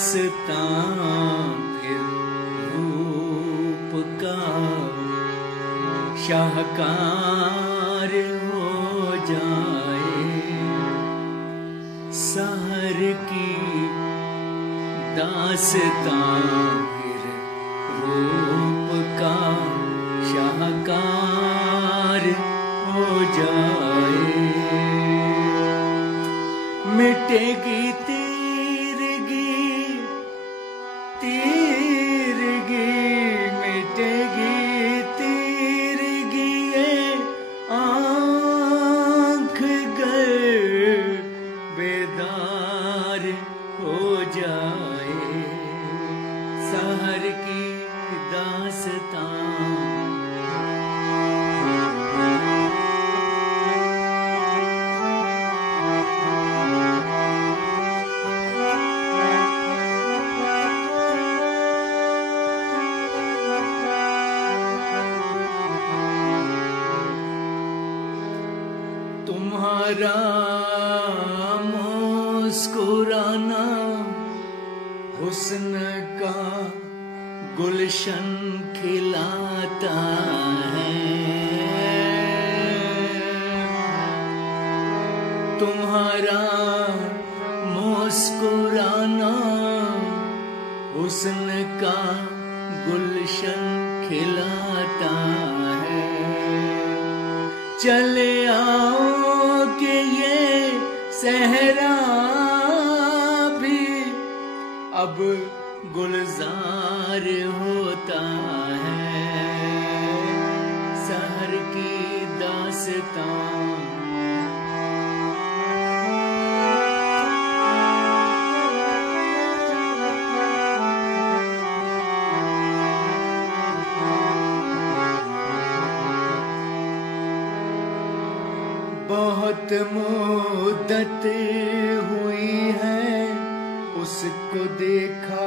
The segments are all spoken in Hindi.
दास्तां फिर रूप का शाहकार हो जाए। सहर की दास्तां फिर रूप का शाहकार हो जाए। मिटेगी तीरगी मिटेगी तीरगी ये आँख गर बेदार हो जाए। सहर की दास्तां तुम्हारा मुस्कुराना हुस्न का गुलशन खिलाता है। तुम्हारा मुस्कुराना हुस्न का गुलशन खिलाता है। चले आओ कि ये सहरा भी अब गुलजार होता है। सहर की दास्तां बहुत मुद्दत हुई है उसको देखा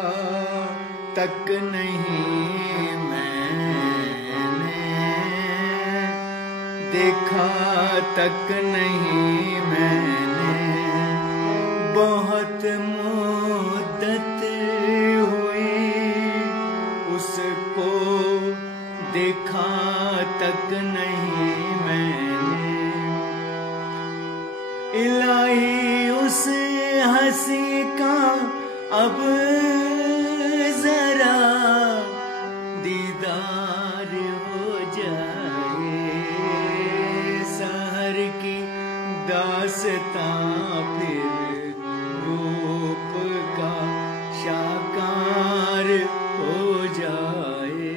तक नहीं मैंने, देखा तक नहीं मैंने। बहुत मुद्दत हुई उसको देखा तक नहीं मैंने। इलाही उस हंसी का अब जरा दीदार हो जाए। सहर की दास्तां फिर रूप का शाहकार हो जाए।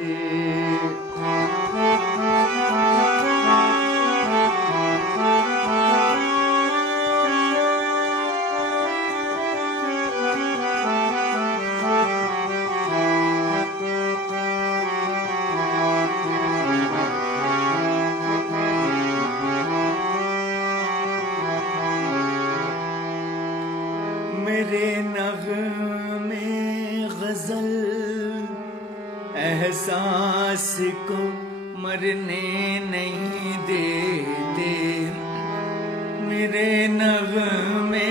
मेरे नग़्मे ग़ज़ल एहसास को मरने नहीं देते। मेरे नग़्मे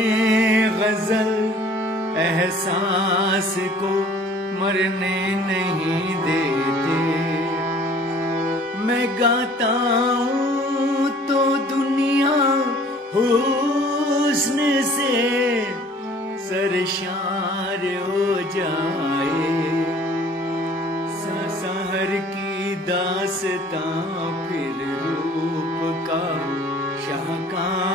ग़ज़ल एहसास को मरने नहीं देते। मैं गाता हूँ तो दुनिया हुस्न से सरशार हो जाए। सहर की दास्तां फिर रूप का शाहकार